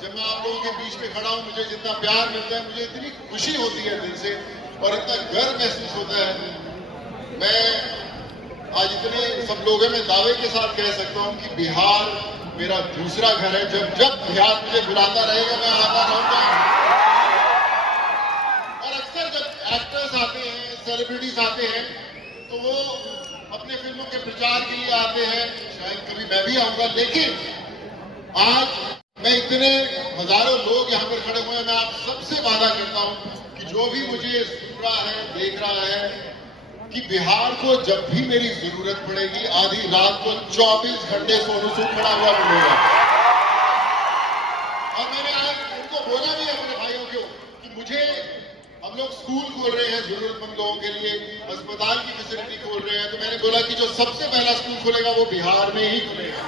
जब मैं आप लोगों के बीच में खड़ा हूं, मुझे जितना प्यार मिलता है, मुझे इतनी खुशी होती है दिल से और इतना गर्व महसूस होता है। मैं आज इतने सब लोगों में दावे के साथ कह सकता हूं कि बिहार मेरा दूसरा घर है। जब जब बिहार मुझे बुलाता रहेगा मैं आता रहूंगा। और अक्सर जब एक्टर्स आते हैं, सेलिब्रिटीज आते हैं, तो वो अपने फिल्मों के प्रचार के लिए आते हैं। शायद कभी मैं भी आऊंगा, लेकिन आज मैं इतने हजारों लोग यहाँ पर खड़े हुए हैं, मैं आप सबसे वादा करता हूं कि जो भी मुझे सुन रहा है, देख रहा है, कि बिहार को जब भी मेरी जरूरत पड़ेगी, आधी रात को 24 घंटे सोनू सूद खड़ा हुआ मिलेगा। और मैंने आज उनको बोला भी है, अपने भाइयों को, कि मुझे हम लोग स्कूल खोल रहे हैं जरूरतमंद लोगों के लिए, अस्पताल की फैसिलिटी खोल रहे हैं, तो मैंने बोला कि जो सबसे पहला स्कूल खुलेगा वो बिहार में ही खुलेगा।